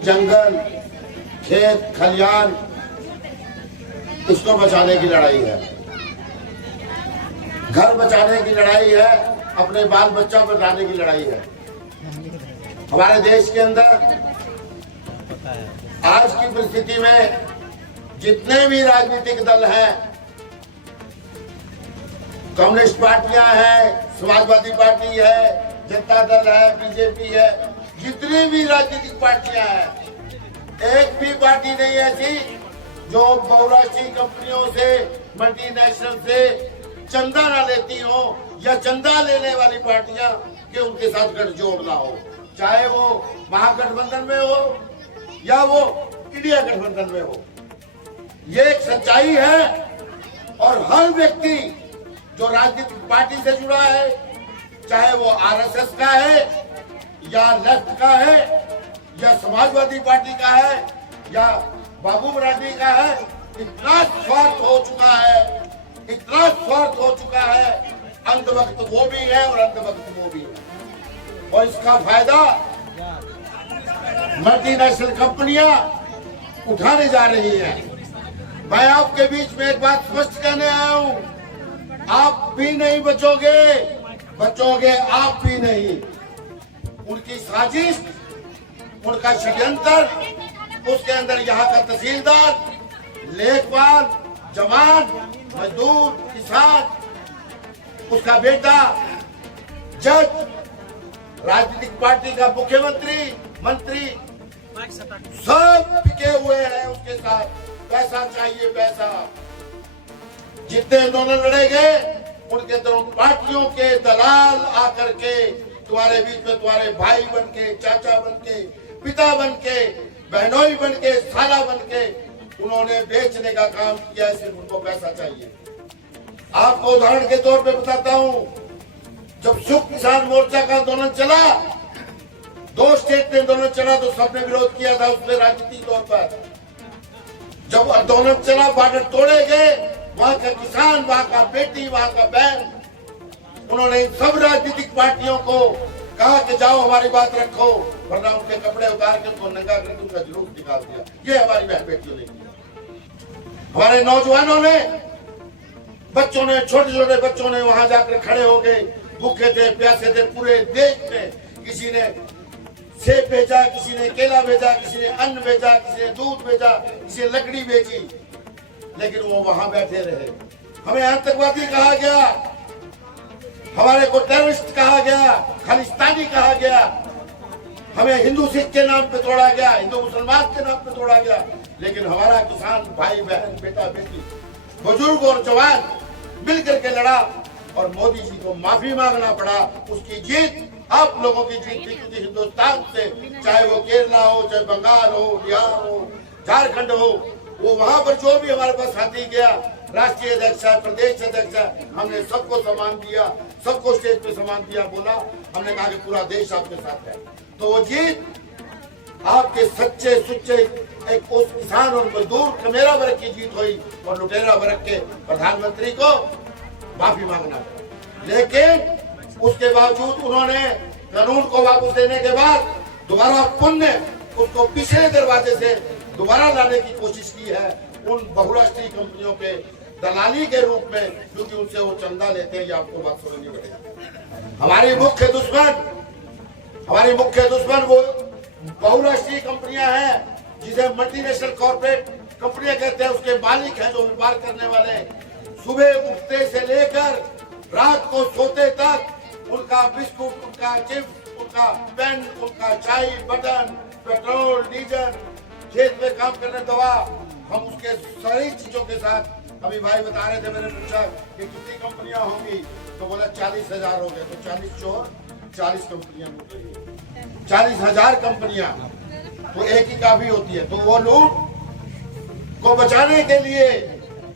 जंगल, खेत खलियान, इसको बचाने की लड़ाई है। घर बचाने की लड़ाई है, अपने बाल बच्चा बचाने की लड़ाई है। हमारे देश के अंदर आज की परिस्थिति में जितने भी राजनीतिक दल हैं, कम्युनिस्ट पार्टियां हैं, समाजवादी पार्टी है, जनता दल है, बीजेपी है, जितनी भी राजनीतिक पार्टियां हैं, एक भी पार्टी नहीं ऐसी जो बहुराष्ट्रीय कंपनियों से, मल्टीनेशनल से चंदा ना लेती हो या चंदा लेने वाली पार्टियां के उनके साथ गठजोड़ ना हो, चाहे वो महागठबंधन में हो या वो इंडिया गठबंधन में हो। ये एक सच्चाई है और हर व्यक्ति जो राजनीतिक पार्टी से जुड़ा है, चाहे वो आरएसएस का है या लेफ्ट का है या समाजवादी पार्टी का है या बाबू मराठी का है, इतना स्वार्थ हो चुका है, इतना स्वार्थ हो चुका है। अंत वक्त वो भी है और अंत वक्त वो भी है, और इसका फायदा मल्टीनेशनल कंपनियां उठाने जा रही हैं। मैं आपके बीच में एक बात स्पष्ट कहने आया हूं, आप भी नहीं बचोगे, बचोगे आप भी नहीं। उनकी साजिश, उनका षड्यंत्र, उसके अंदर यहाँ का तहसीलदार, लेखपाल, जवान, मजदूर, किसान, उसका बेटा, जज, राजनीतिक पार्टी का मुख्यमंत्री, मंत्री, सब बिके हुए हैं उसके साथ। पैसा चाहिए, पैसा। जितने दोनों लड़ेंगे उनके दोनों पार्टियों के दलाल आकर के तुम्हारे बीच में तुम्हारे भाई बन के, चाचा बन के, पिता बन के, बहनोई बन के, साला बन के उन्होंने बेचने का काम किया। सिर्फ उनको पैसा चाहिए। आपको उदाहरण के तौर पे बताता हूं, जब संयुक्त किसान मोर्चा का आंदोलन चला, 2 स्टेट में आंदोलन चला तो सबने विरोध किया था उसमें राजनीतिक तौर पर। जब आंदोलन चला, बॉर्डर तोड़े गए, वहां का किसान, वहां का बेटी, वहां का बहन, उन्होंने इन सब राजनीतिक पार्टियों को कहा कि जाओ हमारी बात रखो, वरना उनके कपड़े उतार के उनको नंगा करके उनका जुलूस निकाल दिया। ये हमारी बहन बेटियों ने किया। हमारे नौजवानों ने, बच्चों ने, छोटे छोटे बच्चों ने वहां जाकर खड़े हो गए, भूखे थे, प्यासे थे। पूरे देश में किसी ने सेब भेजा, किसी ने केला भेजा, किसी ने अन्न भेजा, किसी ने दूध भेजा, किसी ने लकड़ी भेजी, लेकिन वो वहां बैठे रहे। हमें आतंकवादी कहा गया, हमारे को टेररिस्ट कहा गया, खालिस्तानी कहा गया, हमें हिंदू सिख के नाम पे तोड़ा गया, हिंदू मुसलमान के नाम पे तोड़ा गया। लेकिन हमारा किसान भाई बहन, बेटा बेटी, बुजुर्ग और जवान मिलकर के लड़ा और मोदी जी को माफी मांगना पड़ा। उसकी जीत आप लोगों की जीत थी, क्योंकि हिंदुस्तान से, चाहे वो केरला हो, चाहे बंगाल हो, बिहार हो, झारखंड हो, वो वहां पर जो भी हमारे पास हाथी गया, राष्ट्रीय अध्यक्ष है, प्रदेश अध्यक्ष है, हमने सबको सम्मान दिया, सबको स्टेज पे सम्मान दिया, बोला, हमने कहा कि पूरा देश आपके साथ है। तो वो जीत आपके सच्चे सुच्चे एक उस किसान और मजदूर कमेरा वर्ग की जीत हुई, और लुटेरा वर्ग के प्रधानमंत्री को माफी मांगना पड़ा। लेकिन उसके बावजूद उन्होंने कानून को वापस लेने के बाद दोबारा पुण्य उसको पिछले दरवाजे से दोबारा लाने की कोशिश की है, उन बहुराष्ट्रीय कंपनियों के दलाली के रूप में, क्योंकि उनसे वो चंदा लेते हैं। ये आपको बात समझनी पड़ेगी। हमारी मुख्य दुश्मन वो बहुराष्ट्रीय कंपनियां हैं, जिसे मल्टीनेशनल कॉर्पोरेट कंपनियां कहते हैं। उसके मालिक हैं जो व्यापार करने वाले, सुबह उठते से लेकर रात को सोते तक उनका बिस्कुट, उनका चिप्स, उनका पेन, उनका चाय, बटन, पेट्रोल, डीजल, खेत में काम करने दवा, हम उसके सारी चीजों के साथ। अभी भाई बता रहे थे, मैंने पूछा कि कितनी कंपनियां होंगी, तो बोला 40,000 हो गए। तो 40 चोर, 40 कंपनियां लूट रही है, 40,000 कंपनियां तो एक ही काफी होती है। तो वो लूट को बचाने के लिए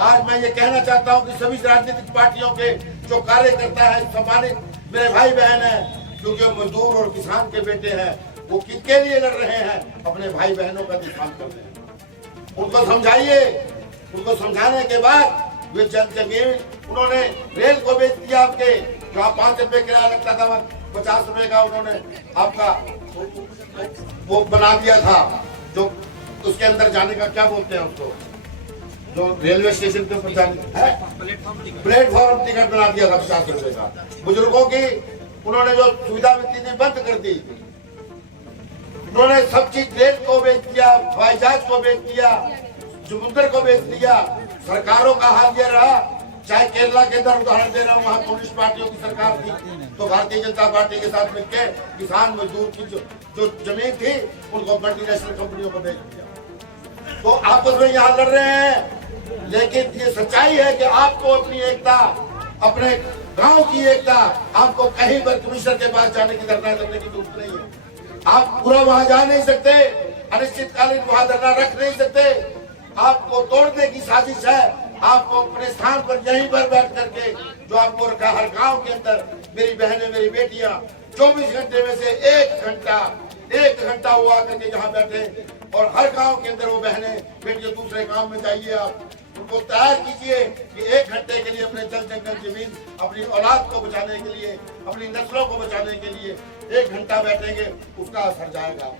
आज मैं ये कहना चाहता हूं कि सभी राजनीतिक पार्टियों के जो कार्यकर्ता है, सम्मानित मेरे भाई बहन है, क्योंकि मजदूर और किसान के बेटे हैं, वो किसके लिए लड़ रहे हैं? अपने भाई बहनों का दिफा कर रहे हैं। उनको समझाइए। उनको समझाने के बाद वे जन जमीन, उन्होंने रेल को बेच दिया आपके, जहाँ 5 रुपए किराया लगता था, 50 रुपए का उन्होंने आपका वो बना दिया था। जो उसके अंदर जाने का क्या बोलते हैं उसको, जो रेलवे स्टेशन के ऊपर जाने है, प्लेटफॉर्म टिकट बना दिया था 50 रुपए का। बुजुर्गों की उन्होंने जो सुविधा मिलती थी बंद कर दी। उन्होंने सब चीज, रेल को बेच दिया, हवाई जहाज को बेच दिया, समुद्र को बेच दिया। सरकारों का हाल ये रहा, चाहे केरला के अंदर उदाहरण दे रहा हूँ, वहाँ कम्युनिस्ट पार्टियों की सरकार थी, तो भारतीय जनता पार्टी के साथ मिलकर किसान मजदूर की जो जमीन थी उनको मल्टीनेशनल कंपनियों को बेच दिया। तो आपस में यहाँ लड़ रहे हैं, लेकिन ये सच्चाई है कि आपको अपनी एकता, अपने गांव की एकता, आपको कहीं पर कमिश्नर के पास जाने की, धरना करने की जरूरत नहीं है। आप पूरा वहां जा नहीं सकते, अनिश्चितकालीन वहां धरना रख नहीं सकते। आपको तोड़ने की साजिश है। आपको अपने स्थान पर यहीं पर बैठ करके जो आपको रखा, हर गांव के अंदर मेरी बहनें, मेरी बेटियां 24 घंटे में से 1 घंटा वो आकर के यहाँ बैठे, और हर गांव के अंदर वो बहनें बेटियां दूसरे गांव में जाइए, आप उनको तैयार कीजिए कि 1 घंटे के लिए अपने जल जंगल जमीन, अपनी औलाद को बचाने के लिए, अपनी नस्लों को बचाने के लिए 1 घंटा बैठेंगे, उसका असर जाएगा।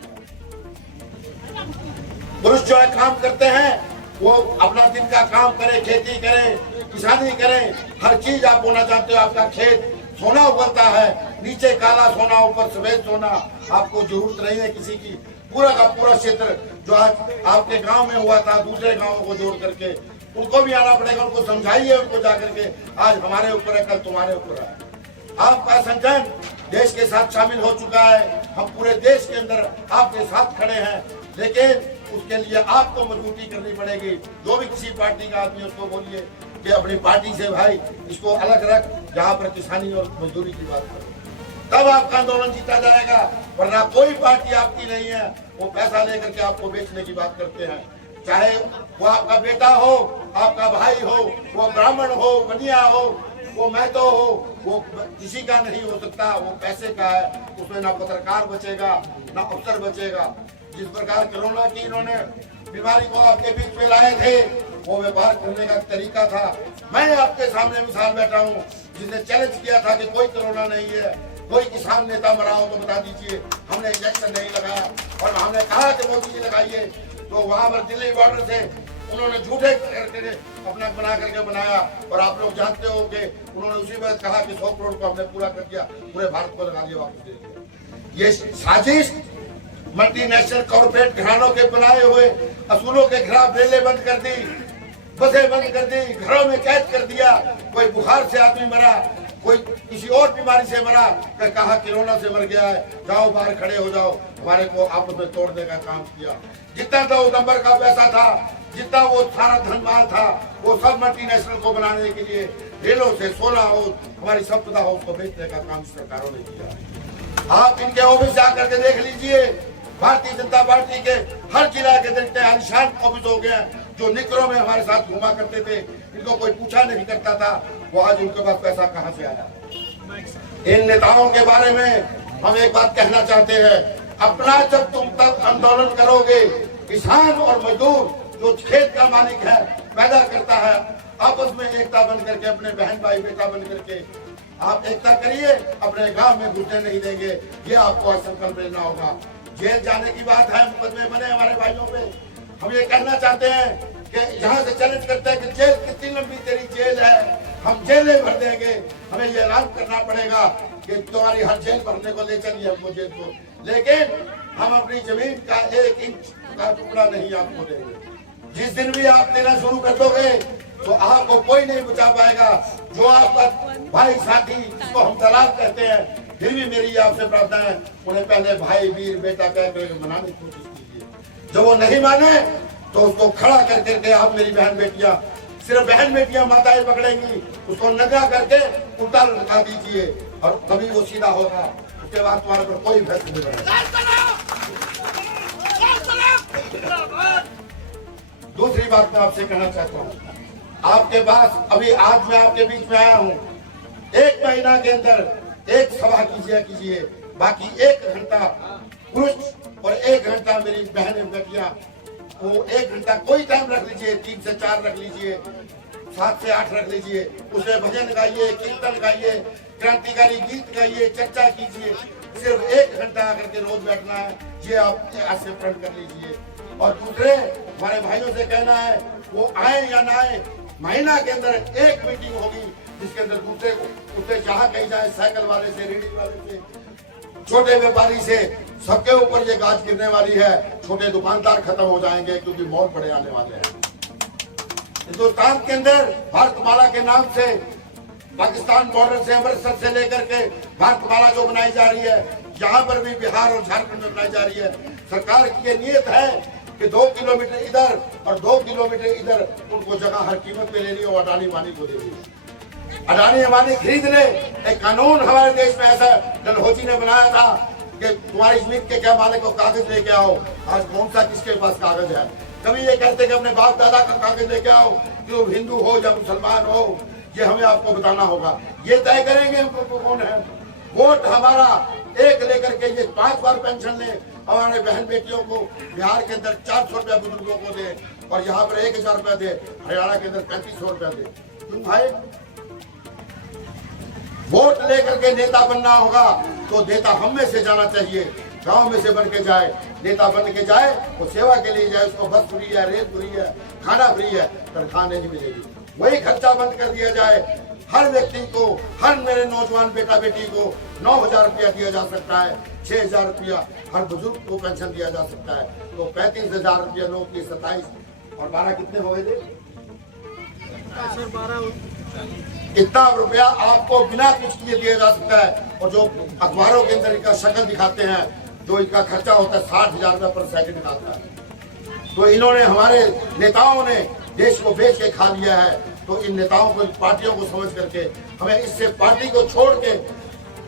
पुरुष जो है काम करते हैं, वो अपना दिन का काम करें, खेती करें, किसानी करें, हर चीज आप होना चाहते हो। आपका खेत सोना उगलता है, नीचे काला सोना, ऊपर सफेद सोना, आपको जरूरत नहीं है किसी की। पूरा का पूरा क्षेत्र जो आज आपके गांव में हुआ था, दूसरे गांवों को जोड़ करके उनको भी आना पड़ेगा, उनको समझाइए, उनको जाकर के आज हमारे ऊपर है, कल तुम्हारे ऊपर है। आपका संगठन देश के साथ शामिल हो चुका है, हम पूरे देश के अंदर आपके साथ खड़े हैं, लेकिन उसके लिए आपको मजबूती करनी पड़ेगी। जो भी किसी पार्टी का आदमी उसको बोलिए कि अपनी पार्टी से भाई इसको अलग रख, जहाँ पर किसानी और मजदूरी की बात करो, तब आपका आंदोलन जीता जाएगा। वरना कोई पार्टी आपकी नहीं है, वो पैसा लेकर के आपको बेचने की बात करते हैं। चाहे वो आपका बेटा हो, आपका भाई हो, वो ब्राह्मण हो, बनिया हो, वो महतो हो, वो किसी का नहीं हो सकता, वो पैसे का है। उसमें ना पत्रकार बचेगा, ना अफसर बचेगा। जिस प्रकार कोरोना की इन्होंने बीमारी को आपके बीच में लाए थे, वो व्यापार करने का तरीका था। मैं आपके सामने मिसाल बैठा हूँ, जिसने चैलेंज किया था कि कोई कोरोना नहीं है, कोई किसान नेता मरा हो तो बता दीजिए, हमने इंजेक्शन नहीं लगाया। और हमने कहा कि मोदी जी लगाइए, तो वहां पर दिल्ली बॉर्डर से उन्होंने झूठे करके अपना बना करके बनाया। और आप लोग जानते हो कि उन्होंने उसी वक्त कहा कि 100 करोड़ को हमने पूरा कर दिया, पूरे भारत को लगा दिया, वापस दे दिया। ये साजिश मल्टीनेशनल कॉर्पोरेट घरानों के बनाए हुए असूलों के खिलाफ रेलें बंद कर दी, बसें बंद कर दी, घरों में कैद कर दिया। कोई बुखार से आदमी मरा, कोई किसी और बीमारी से मरा, कहा कोरोना से मर गया है, जाओ बाहर खड़े हो जाओ। हमारे को आपस में तोड़ने का काम किया। जितना तो नंबर का पैसा था, जितना वो सारा धनमाल था, वो सब मल्टीनेशनल को बनाने के लिए रेलों से, सोना हो, हमारी संपदा हो, उसको बेचने का काम सरकारों ने किया। आप इनके ऑफिस जाकर के देख लीजिए, भारतीय जनता पार्टी के हर जिला के देखते हैं आलिशान ऑफिस हो गया। जो निकरों में हमारे साथ घुमा करते थे, इनको कोई पूछा नहीं करता था, वो आज उनके पास पैसा कहाँ से आया। इन नेताओं के बारे में हम एक बात कहना चाहते हैं, अपना जब तुम तक आंदोलन करोगे, किसान और मजदूर जो खेत का मालिक है, पैदा करता है, आपस में एकता बन करके, अपने बहन भाई बेटा बन करके आप एकता करिए, अपने गांव में घुसने नहीं देंगे। ये आपको संकल्प लेना होगा। जेल जाने की बात है, मुकदमे बने हमारे भाइयों पे, हम ये कहना चाहते हैं कि यहाँ से चैलेंज करते हैं कि जेल कितनी लंबी तेरी जेल है, हम जेलें भर देंगे। हमें ये ऐलान करना पड़ेगा कि तुम्हारी हर जेल भरने को ले चलिए हमको जेल को, लेकिन हम अपनी जमीन का 1 इंच का टुकड़ा नहीं आपको देंगे। जिस दिन भी आप देना शुरू कर दोगे तो आपको कोई नहीं बचा पाएगा। जो आपका भाई साथी, जिसको हम दलाल कहते हैं, फिर भी मेरी आपसे प्रार्थना है, उन्हें पहले भाई वीर बेटा कह कर मनाने की कोशिश कीजिए। जब वो नहीं माने तो उसको खड़ा कर करके आप मेरी बहन बेटियां, सिर्फ बहन बेटियां माताएं पकड़ेंगी, उसको नंगा करके उल्टा लटका दीजिए, और कभी वो सीधा होगा, उसके बाद तुम्हारे पर कोई बहस नहीं रहेगा। दूसरी बात मैं आपसे कहना चाहता हूँ, आपके पास अभी आज मैं आपके बीच में आया हूँ, 1 महीना के अंदर एक सभा कीजिए, बाकी 1 घंटा पुरुष और 1 घंटा मेरी बहनें बेटियां, वो 1 घंटा कोई टाइम रख लीजिए, 3 से 4 रख लीजिए, 7 से 8 रख लीजिए, उसमें भजन गाइए, कीर्तन गाइए, क्रांतिकारी गीत गाइए, चर्चा कीजिए, सिर्फ 1 घंटा आकर के रोज बैठना है, ये आप आज से प्रण कर लीजिए। और दूसरे हमारे भाइयों से कहना है, वो आए या ना आए, महीना के अंदर एक मीटिंग होगी जिसके अंदर दूसरे जहाँ कहीं जाए, साइकिल वाले से, रेडी वाले से, छोटे व्यापारी से, सबके ऊपर ये गाज गिरने वाली है। छोटे दुकानदार खत्म हो जाएंगे क्योंकि बहुत बड़े आने वाले हैं। हिंदुस्तान के अंदर भारतमाला के नाम से पाकिस्तान बॉर्डर से, अमृतसर से लेकर के भारतमाला जो बनाई जा रही है, यहाँ पर भी बिहार और झारखंड में बनाई जा रही है। सरकार की ये नियत है कि 2 किलोमीटर इधर और 2 किलोमीटर इधर उनको जगह हर कीमत पे लेनी और अडानी वानी को देनी। अडानी अंबानी खरीद ले। एक कानून हमारे देश में ऐसा डलहौजी ने बनाया था कि तुम्हारी जमीन के क्या मालिक को कागज लेके आओ। आज कौन सा किसके पास कागज है? कभी ये कहते कि अपने बाप दादा का कागज लेके आओ कि वो हिंदू हो या मुसलमान हो, ये हमें आपको बताना होगा। ये तय करेंगे हमको कौन है। वोट हमारा एक लेकर के ये 5 बार पेंशन ले, हमारे बहन बेटियों को बिहार के अंदर 400 रुपया बुजुर्गों को दे और यहाँ पर 1000 रुपया दे, हरियाणा के अंदर 3500 रुपया दे। क्यों भाई? वोट लेकर के नेता बनना होगा तो नेता हम में से जाना चाहिए, गांव में से बन के जाए। नेता बन के जाए, वो सेवा के लिए जाए, उसको बस फ्री है, रेल फ्री है, खाना फ्री है, तनख्वाह नहीं मिलेगी। वही खर्चा बंद कर दिया जाए। हर व्यक्ति को, हर मेरे नौजवान बेटा बेटी को 9000 रुपया दिया जा सकता है, 6000 रुपया हर बुजुर्ग को पेंशन दिया जा सकता है। तो 35000 रुपया लोग की 27 और 12 कितने हो गए? इतना रुपया आपको बिना कुछ किए दिया जा सकता है। और जो अखबारों के अंदर इनका शक्ल दिखाते हैं, जो इनका खर्चा होता है 60,000 रुपया पर सेकंड आता है। तो इन्होंने, हमारे नेताओं ने देश को बेच के खा लिया है। तो इन नेताओं को, पार्टियों को समझ करके हमें इससे पार्टी को छोड़ के,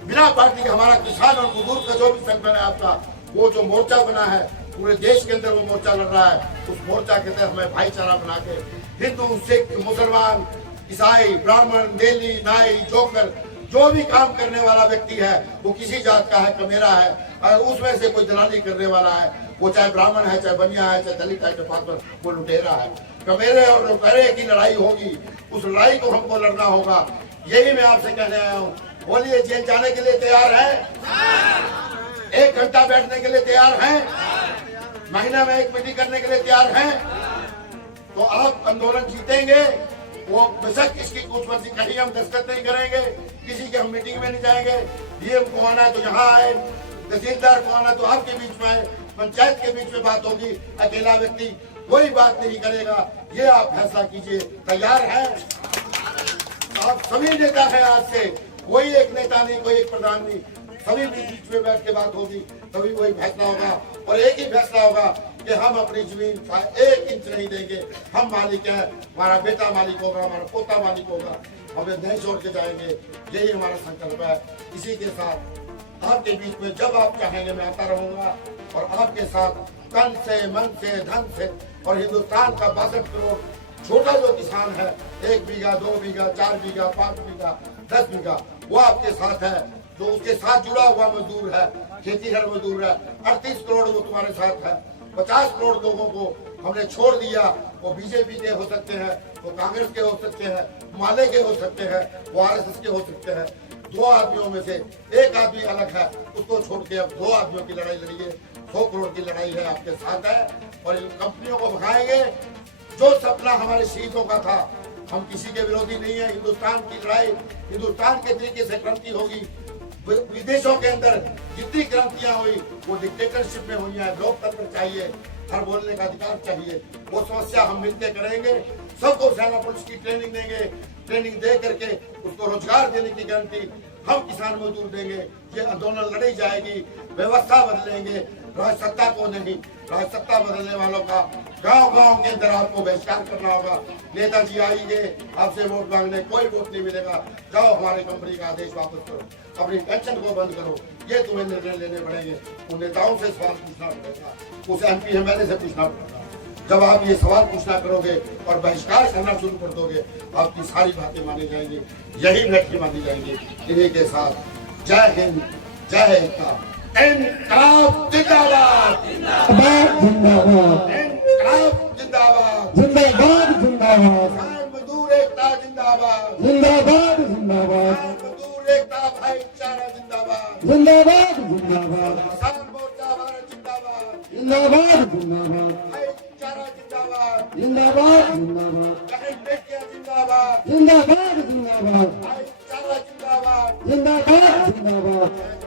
बिना पार्टी के हमारा किसान और मजदूर का जो भी संगठन है आपका, वो जो मोर्चा बना है पूरे देश के अंदर, वो मोर्चा लड़ रहा है। उस मोर्चा के तहत हमें भाईचारा बना के हिंदू, सिख, मुसलमान, ईसाई, ब्राह्मण, देली, नाई, जोकर, जो भी काम करने वाला व्यक्ति है वो किसी जात का है, कमेरा है, और उसमें से कोई दलाली करने वाला है, वो चाहे ब्राह्मण है, चाहे बनिया है, चाहे दलित है, चाहे वो लुटेरा है। कमेरे और लुटेरे की लड़ाई होगी, उस लड़ाई को हमको लड़ना होगा। यही मैं आपसे कहने आया हूँ। बोलिए, जेल जाने के लिए तैयार है? 1 घंटा बैठने के लिए तैयार हैं? महीना में 1 मीटिंग करने के लिए तैयार हैं? तो आप आंदोलन जीतेंगे। वो बेशक इसकी कुछ मर्जी, कहीं हम दस्तखत नहीं करेंगे, किसी के हम मीटिंग में नहीं जाएंगे। डीएम को आना है तो यहाँ आए, तहसीलदार को आना तो आपके बीच में आए, पंचायत के बीच में बात होगी। अकेला व्यक्ति कोई बात नहीं करेगा। ये आप फैसला कीजिए। तैयार है? आप सभी नेता हैं। आज से कोई एक नेता नहीं, कोई एक प्रधान नहीं, सभी बीच में बैठ के बात होगी, तभी वही फैसला होगा। और एक ही फैसला होगा कि हम अपनी जमीन का 1 इंच नहीं देंगे। हम मालिक हैं, हमारा बेटा मालिक होगा, हमारा पोता मालिक होगा, हमें नहीं छोड़ के जाएंगे। यही हमारा संकल्प है। इसी के साथ आपके बीच में जब आप चाहेंगे मैं आता रहूंगा और आपके साथ तन से, मन से, धन से। और हिंदुस्तान का 62 करोड़ छोटा जो किसान है, 1 बीघा, 2 बीघा, 4 बीघा, 5 बीघा, 10 बीघा, वो आपके साथ है। जो उसके साथ जुड़ा हुआ मजदूर है, खेती हर मजदूर है, 38 करोड़ वो तुम्हारे साथ है। 50 करोड़ लोगों को हमने छोड़ दिया। वो बीजेपी के हो सकते हैं, वो कांग्रेस के हो सकते हैं, माले के हो सकते हैं, वो आरएसएस के हो सकते हैं। 2 आदमियों में से 1 आदमी अलग है, उसको छोड़ के अब 2 आदमियों की लड़ाई लड़िए। 100 करोड़ की लड़ाई है, आपके साथ है। और इन कंपनियों को भगाएंगे। जो सपना हमारे शहीदों का था, हम किसी के विरोधी नहीं है। हिंदुस्तान की लड़ाई हिंदुस्तान के तरीके से क्रांति होगी। विदेशों के अंदर जितनी क्रांतियां हुई वो डिक्टेटरशिप में हुई है। लोकतंत्र चाहिए, हर बोलने का अधिकार चाहिए। वो समस्या हम मिलकर करेंगे। सबको सेना पुलिस की ट्रेनिंग देंगे। ट्रेनिंग दे करके उसको रोजगार देने की गारंटी हम किसान मजदूर देंगे। ये आंदोलन लड़ी जाएगी। व्यवस्था बदलेंगे, राज सत्ता को नहीं। राज सत्ता बदलने वालों का गांव-गांव के अंदर आपको बहिष्कार करना होगा। नेताजी आएंगे आपसे वोट मांगने, कोई वोट नहीं मिलेगा। जाओ हमारी कंपनी का आदेश वापस करो, अपनी पेंशन को बंद करो। ये तुम्हें निर्णय लेने पड़ेंगे। उन नेताओं से सवाल पूछना पड़ेगा, उस MP MLA से पूछना पड़ेगा। जब आप ये सवाल पूछना करोगे और बहिष्कार करना शुरू कर दोगे, आपकी सारी बातें मानी जाएंगी, यही व्यक्ति मानी जाएंगी। इन्हीं के साथ जय हिंद, जय एकता। इनकलाब जिंदाबाद, जिंदाबाद, इनकलाब जिंदाबाद, जिंदाबाद, जिंदाबाद, मजदूर एकता जिंदाबाद, जिंदाबाद, जिंदाबाद, मजदूर एकता भाईचारा जिंदाबाद, जिंदाबाद। जिंदाबाद जिंदाबाद बहन बेटियां जिंदाबाद, जिंदाबाद जिंदाबाद भाईचारा जिंदाबाद। जिंदाबाद जिंदाबाद